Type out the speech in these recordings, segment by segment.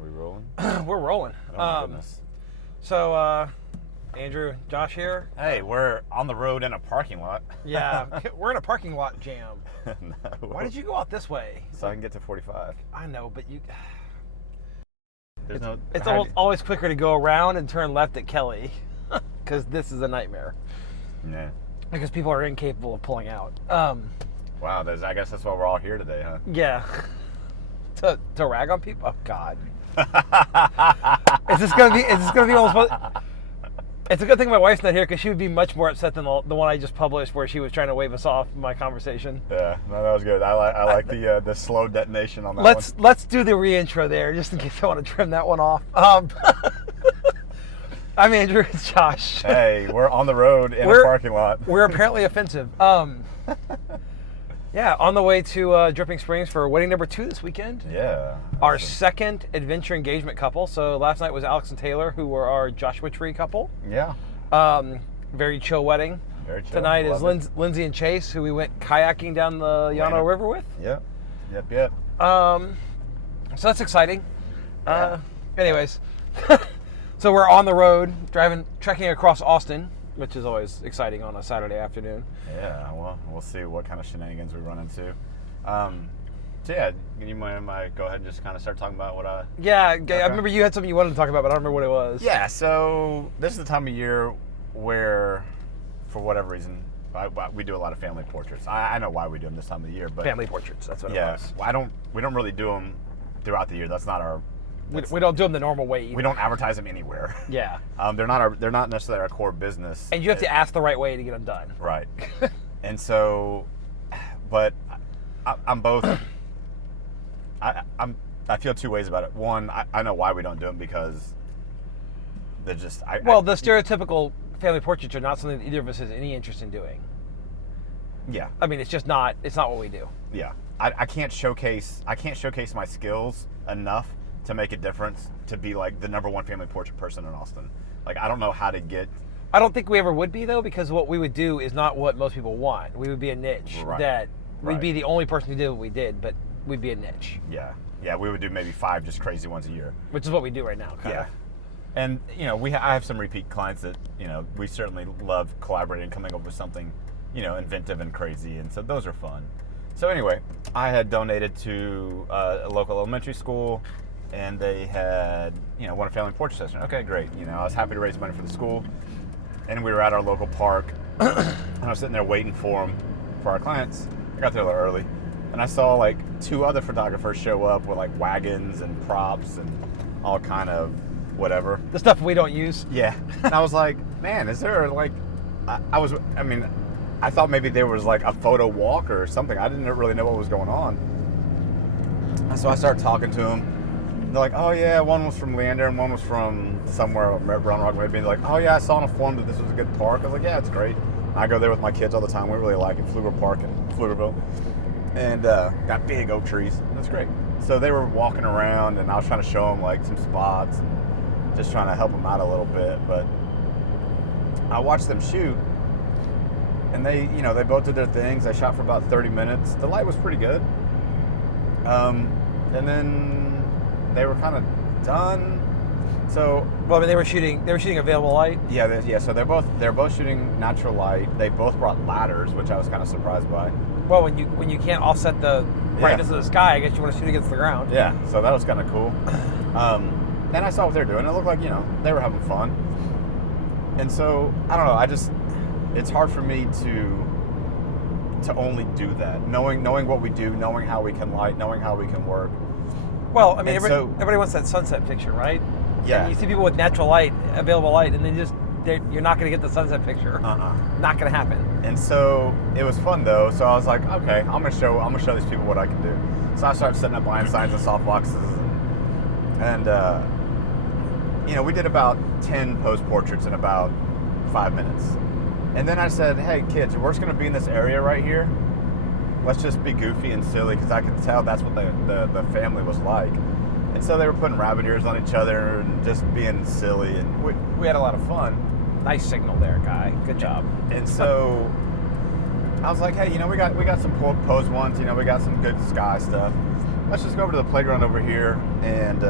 Are we rolling? We're rolling. Oh my goodness. So, Andrew, Josh here. Hey, we're on the road in a parking lot. Yeah, we're in a parking lot jam. No. Why did you go out this way? So I can get to 45. I know, but you. There's It's always quicker to go around and turn left at Kelly, because this is a nightmare. Yeah. Because people are incapable of pulling out. Wow, I guess that's why we're all here today, huh? Yeah. To rag on people? Oh God. Is this gonna be almost? It's a good thing my wife's not here because she would be much more upset than the one I just published where she was trying to wave us off in my conversation. Yeah, no, that was good. I like the slow detonation on that one. Let's do the reintro there just in case I want to trim that one off. I'm Andrew. It's Josh. Hey, we're on the road in a parking lot. We're apparently offensive. Yeah, on the way to Dripping Springs for wedding number 2 this weekend. Yeah. Our second adventure engagement couple. So last night was Alex and Taylor, who were our Joshua Tree couple. Yeah. Very chill wedding. Very chill. Tonight is Lindsay and Chase, who we went kayaking down the Llano River with. Yep. Yep. So that's exciting. Yeah. Anyways, so we're on the road, trekking across Austin, which is always exciting on a Saturday afternoon. Yeah, well, we'll see what kind of shenanigans we run into. So yeah, you might go ahead and just kind of start talking about what I... Yeah, okay. I remember you had something you wanted to talk about, but I don't remember what it was. Yeah, so this is the time of year where, for whatever reason, we do a lot of family portraits. I know why we do them this time of the year, but... Family portraits, that's what it was. We don't really do them throughout the year. That's not our... We don't do them the normal way either. We don't advertise them anywhere. Yeah. They're not necessarily our core business. And you have to ask the right way to get them done. Right. And so, but I'm both. I feel two ways about it. One, I know why we don't do them because they're just. The stereotypical family portraits are not something that either of us has any interest in doing. Yeah. I mean, it's just not. It's not what we do. Yeah. I can't showcase my skills enough to make a difference, to be like the #1 family portrait person in Austin. Like, I don't know how to get... I don't think we ever would be, though, because what we would do is not what most people want. We would be a niche. Right. We'd be the only person who did what we did, but we'd be a niche. Yeah, we would do maybe 5 just crazy ones a year. Which is what we do right now, kind of. And, I have some repeat clients that, we certainly love collaborating and coming up with something, inventive and crazy, and so those are fun. So anyway, I had donated to a local elementary school, and they had, won a family portrait session. Okay, great. I was happy to raise money for the school, and we were at our local park, and I was sitting there waiting for our clients. I got there a little early, and I saw like 2 other photographers show up with like wagons and props and all kind of whatever. The stuff we don't use. Yeah. And I was like, man, is there like, I thought maybe there was like a photo walk or something. I didn't really know what was going on. And so I started talking to them. They're like, oh yeah, one was from Leander and one was from somewhere around Rock maybe. And they're like, oh yeah, I saw on a form that this was a good park. I was like, yeah, it's great. I go there with my kids all the time. We really like it. Pfluger Park in Pflugerville. And got big oak trees. That's great. So they were walking around, and I was trying to show them like some spots, and just trying to help them out a little bit. But I watched them shoot, and they both did their things. They shot for about 30 minutes. The light was pretty good. And then they were kind of done. So, they were shooting available light. Yeah. So they're both shooting natural light. They both brought ladders, which I was kind of surprised by. Well, when you can't offset the brightness of the sky, I guess you want to shoot against the ground. Yeah. So that was kind of cool. Then I saw what they're doing. It looked like they were having fun. And so I don't know. It's hard for me to only do that. Knowing what we do, knowing how we can light, knowing how we can work. Well, I mean, everybody wants that sunset picture, right? Yeah. And you see people with natural light, available light, and you're not going to get the sunset picture. Not going to happen. And so it was fun though. So I was like, okay, I'm gonna show these people what I can do. So I started setting up blind signs and soft boxes, and we did about 10 pose portraits in about 5 minutes. And then I said, hey kids, we're just gonna be in this area right here. Let's just be goofy and silly, because I could tell that's what the family was like. And so they were putting rabbit ears on each other and just being silly, and we had a lot of fun. Nice signal there, guy. Good job. And so I was like, hey, we got some pose ones. We got some good sky stuff. Let's just go over to the playground over here and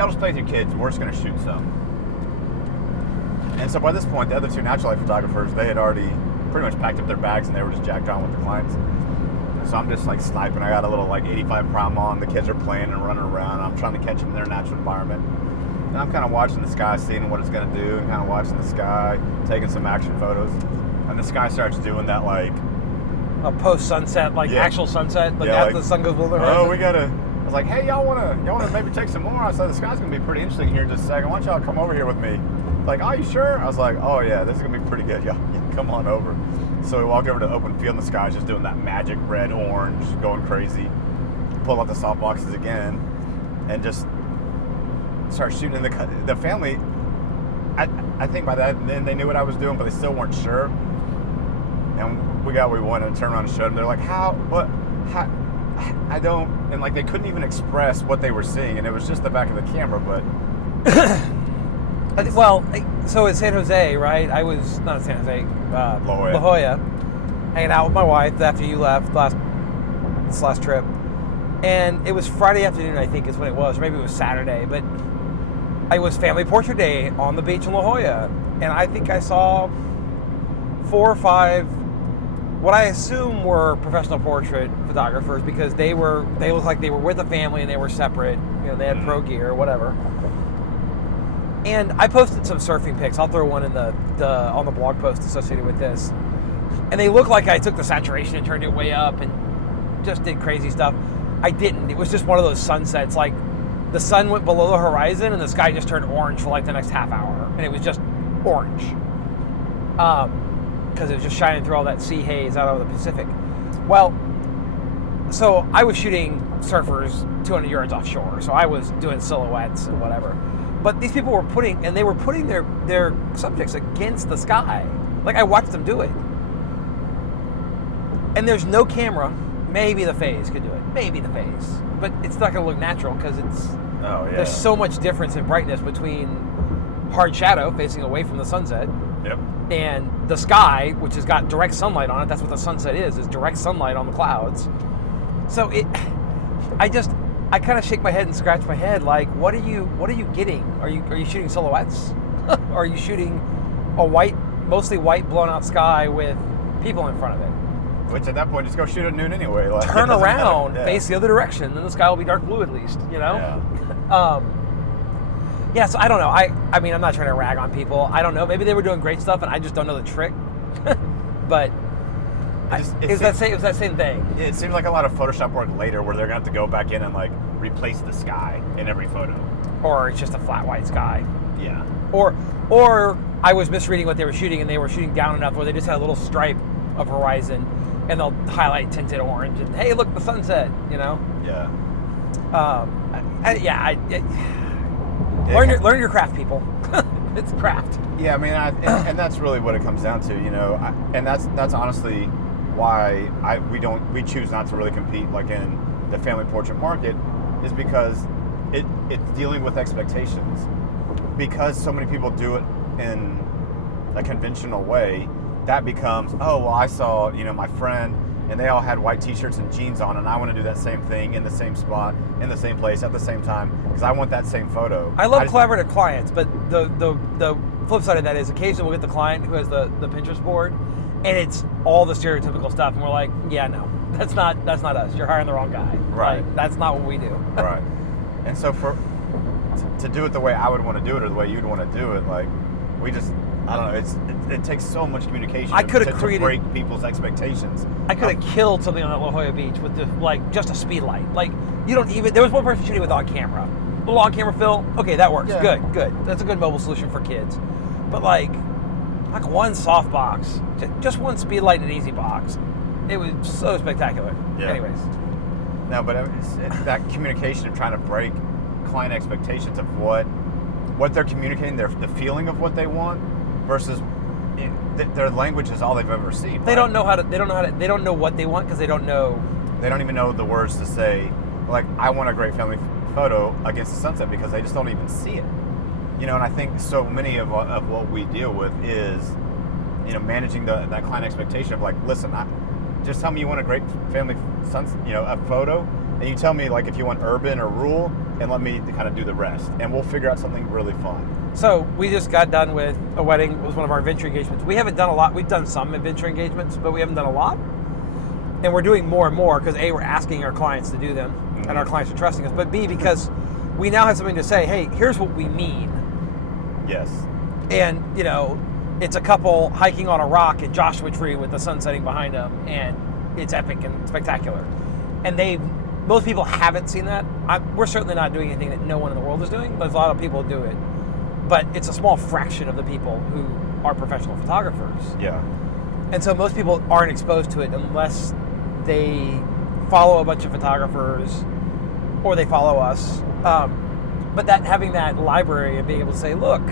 y'all just play with your kids. We're just going to shoot some. And so by this point, the other two natural light photographers, they had already pretty much packed up their bags and they were just jacked on with the clients. And so I'm just like sniping. I got a little like 85 prime on. The kids are playing and running around. I'm trying to catch them in their natural environment. And I'm kind of watching the sky, seeing what it's going to do, and kind of watching the sky, taking some action photos. And the sky starts doing that like a post sunset, like actual sunset, like yeah, after the sun goes below the horizon. Oh, we gotta. I was like, hey, y'all wanna maybe take some more? I said the sky's gonna be pretty interesting here in just a second. Why don't y'all come over here with me? Like, oh, you sure? I was like, oh yeah, this is gonna be pretty good. Y'all come on over. So we walked over to the open field, and the sky's just doing that magic red, orange, going crazy. Pull out the soft boxes again, and just start shooting. The family, I think by that then they knew what I was doing, but they still weren't sure. And we got what we wanted and turned around and showed them. They're like, how? I don't, and like they couldn't even express what they were seeing, and it was just the back of the camera, but. Well, so in San Jose, right? I was not in San Jose, La Jolla, hanging out with my wife after you left this last trip, and it was Friday afternoon, I think is when it was, or maybe it was Saturday, but it was family portrait day on the beach in La Jolla, and I think I saw 4 or 5 what I assume were professional portrait photographers, because they looked like they were with a family and they were separate. You know, they had pro gear or whatever. And I posted some surfing pics. I'll throw one in on the blog post associated with this. And they look like I took the saturation and turned it way up and just did crazy stuff. I didn't. It was just one of those sunsets. Like the sun went below the horizon and the sky just turned orange for like the next half hour, and it was just orange. Because it was just shining through all that sea haze out over the Pacific. Well, so I was shooting surfers 200 yards offshore, so I was doing silhouettes and whatever. But these people were putting their subjects against the sky. Like, I watched them do it. And there's no camera. Maybe the phase could do it. Maybe the phase. But it's not going to look natural because there's so much difference in brightness between hard shadow facing away from the sunset. Yep. And the sky, which has got direct sunlight on it. That's what the sunset is direct sunlight on the clouds. So I kind of shake my head and scratch my head, like, what are you getting? Are you shooting silhouettes? Are you shooting a mostly white blown out sky with people in front of it? Which at that point, just go shoot at noon anyway. Like, turn around, face the other direction, then the sky will be dark blue at least, you know? Yeah. So I don't know. I mean, I'm not trying to rag on people. I don't know. Maybe they were doing great stuff and I just don't know the trick. But it was that same thing. It seems like a lot of Photoshop work later where they're going to have to go back in and like replace the sky in every photo. Or it's just a flat white sky. Yeah. Or I was misreading what they were shooting and they were shooting down enough where they just had a little stripe of horizon and they'll highlight tinted orange and hey, look, the sunset, you know? Yeah. Learn your craft, people. It's craft. Yeah, I mean, and that's really what it comes down to, you know. And that's honestly why we choose not to really compete like in the family portrait market, is because it's dealing with expectations. Because so many people do it in a conventional way, that becomes, oh well, I saw, you know, my friend and they all had white t-shirts and jeans on, and I want to do that same thing in the same spot, in the same place, at the same time, because I want that same photo. I love collaborative clients, but the flip side of that is occasionally we'll get the client who has the Pinterest board, and it's all the stereotypical stuff, and we're like, yeah, no, that's not us. You're hiring the wrong guy. Right. Like, that's not what we do. Right. And so to do it the way I would want to do it, or the way you'd want to do it, like, we just, I don't know, it takes so much communication to break people's expectations. I could have killed something on that La Jolla beach with just a speed light. Like, you don't even, there was one person shooting with on camera. A little on camera fill, okay, that works. Yeah. Good. That's a good mobile solution for kids. But like one softbox, just one speed light and an easy box. It was so spectacular. Yeah. Anyways. No, but it's that communication of trying to break client expectations of what they're communicating, the feeling of what they want, versus their language is all they've ever seen. They don't know they don't know what they want because they don't know. They don't even know the words to say. Like, I want a great family photo against the sunset, because they just don't even see it. You know, and I think so many of what we deal with is, you know, managing that client expectation of like, listen, just tell me you want a great family sunset, you know, a photo, and you tell me like if you want urban or rural, and let me kind of do the rest, and we'll figure out something really fun. So we just got done with a wedding. It was one of our adventure engagements. We haven't done a lot. We've done some adventure engagements, but we haven't done a lot. And we're doing more and more because A, we're asking our clients to do them, and our clients are trusting us. But B, because we now have something to say, hey, here's what we mean. Yes. And, you know, it's a couple hiking on a rock in Joshua Tree with the sun setting behind them, and it's epic and spectacular. And most people haven't seen that. We're certainly not doing anything that no one in the world is doing. There's a lot of people who do it. But it's a small fraction of the people who are professional photographers. Yeah. And so most people aren't exposed to it unless they follow a bunch of photographers or they follow us. But having that library and being able to say, look,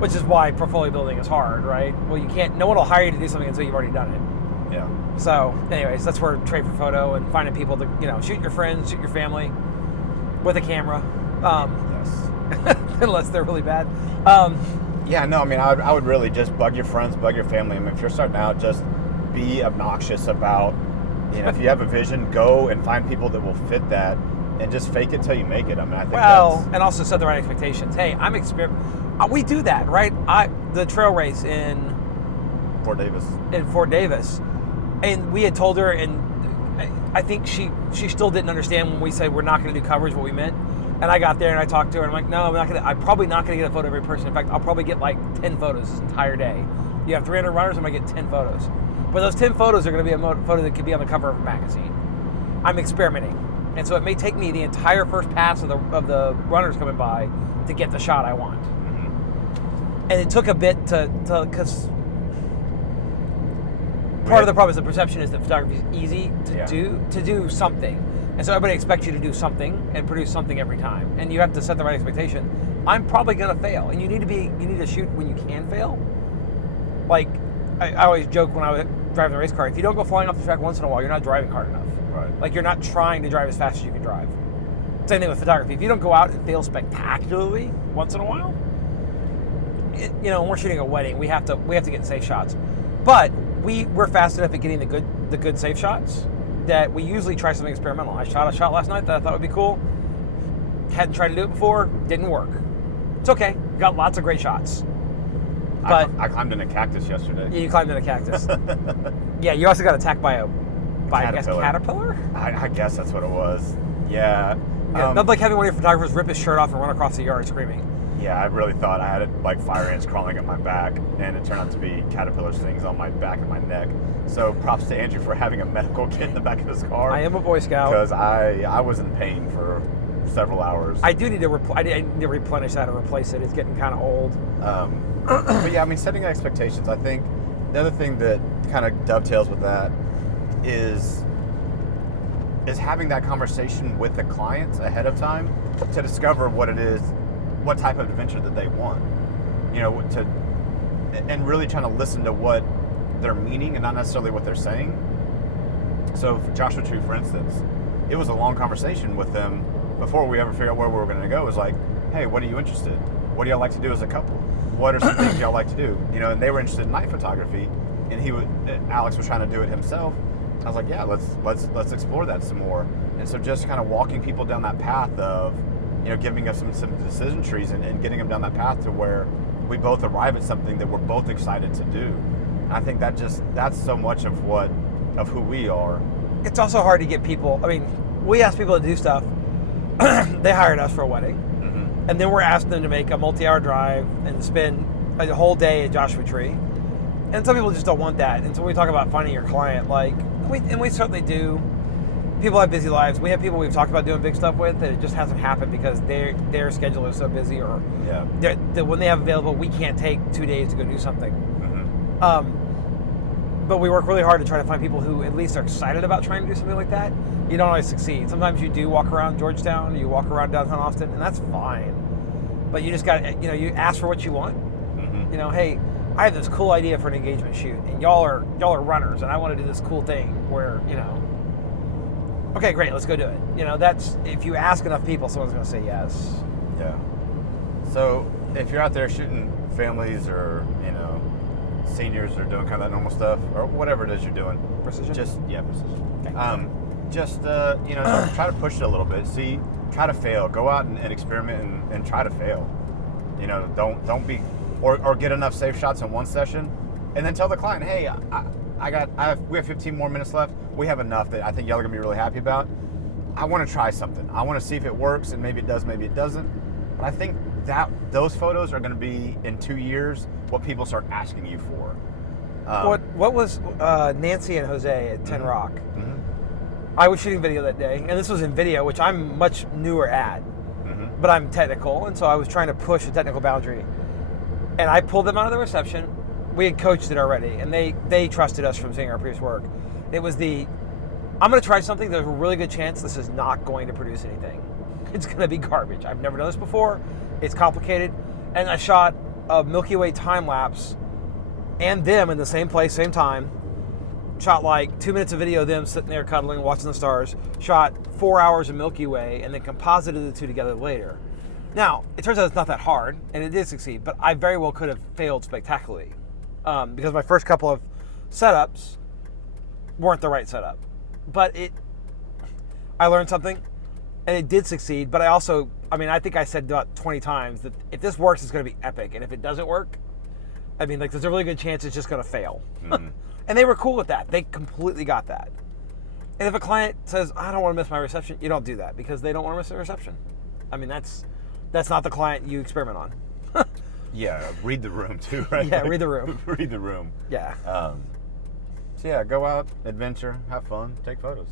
which is why portfolio building is hard, right? Well, no one will hire you to do something until you've already done it. Yeah. So anyways, that's where Trade for Photo and finding people to, you know, shoot your friends, shoot your family with a camera. Yes. Unless they're really bad. Yeah, no, I mean, I would really just bug your friends, bug your family. I mean, if you're starting out, just be obnoxious about, you know, if you have a vision, go and find people that will fit that and just fake it till you make it. I mean, I think and also set the right expectations. Hey, we do that, right? The trail race in Fort Davis. And we had told her, and I think she still didn't understand when we said we're not going to do coverage what we meant. And I got there and I talked to her and I'm like, no, I'm probably not going to get a photo of every person. In fact, I'll probably get like 10 photos this entire day. You have 300 runners, I'm going to get 10 photos. But those 10 photos are going to be a photo that could be on the cover of a magazine. I'm experimenting. And so it may take me the entire first pass of the runners coming by to get the shot I want. Mm-hmm. And it took a bit because part of the problem is the perception is that photography is easy to do something. And so everybody expects you to do something and produce something every time. And you have to set the right expectation. I'm probably going to fail. And you need to shoot when you can fail. Like, I always joke when I was driving the race car, if you don't go flying off the track once in a while, you're not driving hard enough. Right. Like, you're not trying to drive as fast as you can drive. Same thing with photography. If you don't go out and fail spectacularly once in a while, you know, when we're shooting a wedding, we have to get safe shots. But we're fast enough at getting the good safe shots that we usually try something experimental. I shot a shot last night that I thought would be cool. Hadn't tried to do it before. Didn't work. It's okay. Got lots of great shots. But I climbed in a cactus yesterday. Yeah, you climbed in a cactus. Yeah, you also got attacked by a caterpillar? I guess that's what it was. Yeah. Not like having one of your photographers rip his shirt off and run across the yard screaming. Yeah, I really thought I had like fire ants crawling up my back, and it turned out to be caterpillar stings on my back and my neck. So props to Andrew for having a medical kit in the back of his car. I am a Boy Scout. Because I was in pain for several hours. I do need to replenish that and replace it. It's getting kind of old. But yeah, I mean, setting expectations. I think the other thing that kind of dovetails with that is having that conversation with the clients ahead of time to discover what type of adventure that they want. You know, and really trying to listen to what they're meaning and not necessarily what they're saying. So for Joshua Tree, for instance, it was a long conversation with them before we ever figured out where we were going to go. It was like, hey, what are you interested in? What do y'all like to do as a couple? What are some things y'all like to do? You know, and they were interested in night photography, and Alex was trying to do it himself. I was like, yeah, let's explore that some more. And so just kind of walking people down that path of, you know, giving us some decision trees and getting them down that path to where we both arrive at something that we're both excited to do. And I think that's so much of who we are. It's also hard to get people. I mean, we ask people to do stuff. They hired us for a wedding. Mm-hmm. And then we're asking them to make a multi-hour drive and spend a whole day at Joshua Tree. And some people just don't want that. And so when we talk about finding your client, we certainly do. People have busy lives. We have people we've talked about doing big stuff with that it just hasn't happened because their schedule is so busy, or when they have available, we can't take 2 days to go do something. Mm-hmm. But we work really hard to try to find people who at least are excited about trying to do something like that. You don't always succeed. Sometimes you do walk around Georgetown, you walk around downtown Austin, and that's fine. But you just got to, you ask for what you want. Mm-hmm. You know, hey, I have this cool idea for an engagement shoot, and y'all are runners, and I want to do this cool thing where, okay, great, let's go do it. That's, if you ask enough people, someone's going to say yes. Yeah. So if you're out there shooting families or, seniors or doing kind of that normal stuff or whatever it is you're doing. Precision? Precision. Okay. just try to push it a little bit. See, try to fail. Go out and experiment and try to fail. Don't be or get enough safe shots in one session, and then tell the client, hey, we have 15 more minutes left. We have enough that I think y'all are gonna be really happy about. I want to try something. I want to see if it works, and maybe it does, maybe it doesn't. But I think that those photos are going to be in 2 years what people start asking you for. What was Nancy and Jose at 10 Rock? Mm-hmm. I was shooting video that day, and this was in video, which I'm much newer at, but I'm technical, and so I was trying to push a technical boundary. And I pulled them out of the reception. We had coached it already, and they trusted us from seeing our previous work. It was I'm going to try something. There's a really good chance this is not going to produce anything. It's going to be garbage. I've never done this before. It's complicated. And I shot a Milky Way time lapse and them in the same place, same time. Shot like 2 minutes of video of them sitting there cuddling, watching the stars. Shot 4 hours of Milky Way and then composited the two together later. Now, it turns out it's not that hard, and it did succeed, but I very well could have failed spectacularly because my first couple of setups weren't the right setup. But I learned something, and it did succeed. But I think I said about 20 times that if this works, it's going to be epic. And if it doesn't work, there's a really good chance it's just going to fail. Mm. And they were cool with that. They completely got that. And if a client says, I don't want to miss my reception, you don't do that because they don't want to miss their reception. That's not the client you experiment on. Yeah, read the room too, right? Yeah, read the room. Read the room. Yeah. So yeah, go out, adventure, have fun, take photos.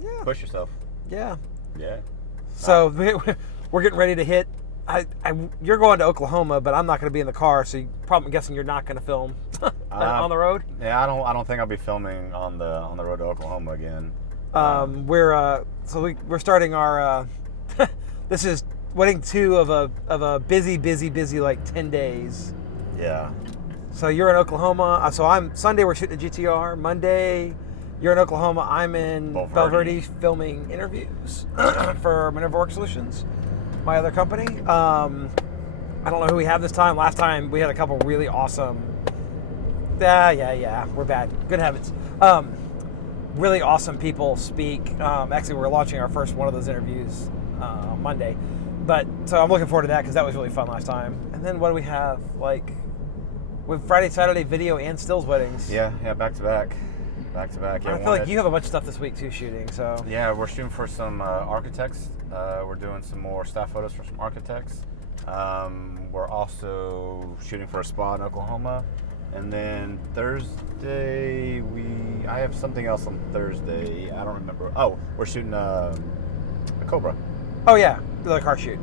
Yeah. Push yourself. Yeah. Yeah. So we're getting ready to hit. You're going to Oklahoma, but I'm not going to be in the car, so I'm guessing you're not going to film on the road. Yeah, I don't think I'll be filming on the road to Oklahoma again. We're starting our. This is wedding 2 of a busy like 10 days. Yeah. So you're in Oklahoma. So Sunday we're shooting a GTR. Monday you're in Oklahoma. I'm in Valverde filming interviews for Minerva Work Solutions, my other company. I don't know who we have this time. Last time we had a couple really awesome. Yeah. We're bad. Good habits. Really awesome people speak. Actually, we're launching our first one of those interviews on Monday. So I'm looking forward to that because that was really fun last time. And then what do we have? With Friday, Saturday video and stills weddings. Yeah, back to back. Yeah, I feel like you have a bunch of stuff this week too shooting. So yeah, we're shooting for some architects. We're doing some more staff photos for some architects. We're also shooting for a spa in Oklahoma. And then Thursday, I have something else on Thursday. I don't remember. Oh, we're shooting a Cobra. Oh yeah, another car shoot.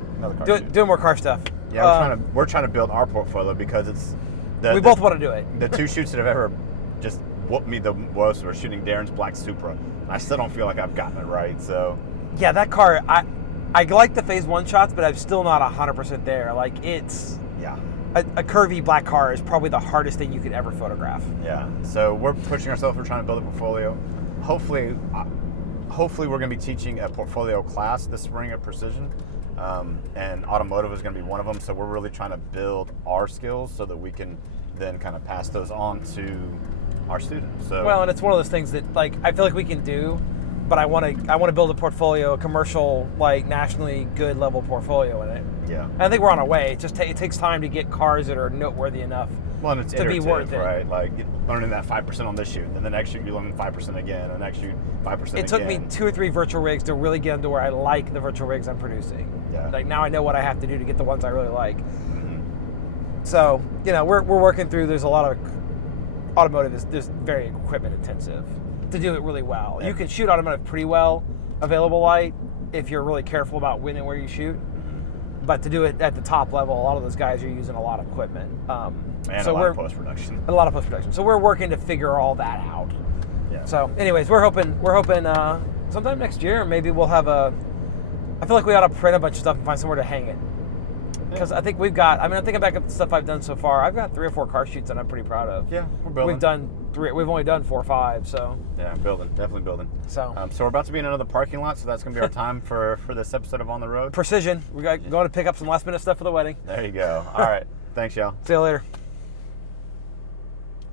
Doing more car stuff. Yeah, we're trying to build our portfolio because it's. We both want to do it. The 2 shoots that have ever just whooped me the most were shooting Darren's black Supra. I still don't feel like I've gotten it right. So. Yeah, that car. I like the phase 1 shots, but I'm still not 100% there. It's. Yeah. A curvy black car is probably the hardest thing you could ever photograph. Yeah. So we're pushing ourselves. We're trying to build a portfolio. Hopefully we're going to be teaching a portfolio class this spring at Precision. And automotive is going to be one of them. So we're really trying to build our skills so that we can then kind of pass those on to our students. So and it's one of those things that I feel like we can do, but I want to build a portfolio, a commercial nationally good level portfolio in it. Yeah. And I think we're on our way. It takes time to get cars that are noteworthy enough and it's to be worth it. Right? Learning that 5% on this shoot, and then the next shoot you learn 5% again, and the next shoot 5% again. It took me 2 or 3 virtual rigs to really get into where I like the virtual rigs I'm producing. Yeah. Now I know what I have to do to get the ones I really like. Mm-hmm. So, we're working through, there's a lot of automotive is very equipment intensive to do it really well. Yeah. You can shoot automotive pretty well, available light, if you're really careful about when and where you shoot. But to do it at the top level, a lot of those guys are using a lot of equipment. And a lot of post-production. A lot of post-production. So we're working to figure all that out. Yeah. So anyways, we're hoping sometime next year, maybe we'll have I feel like we ought to print a bunch of stuff and find somewhere to hang it. Because I think I'm thinking back at the stuff I've done so far. I've got 3 or 4 car shoots that I'm pretty proud of. Yeah, we're building. We've done 3. We've only done 4 or 5. So yeah, definitely building. So we're about to be in another parking lot, so that's going to be our time for this episode of On the Road. Precision. We're going to pick up some last minute stuff for the wedding. There you go. All right. Thanks, y'all. See you later.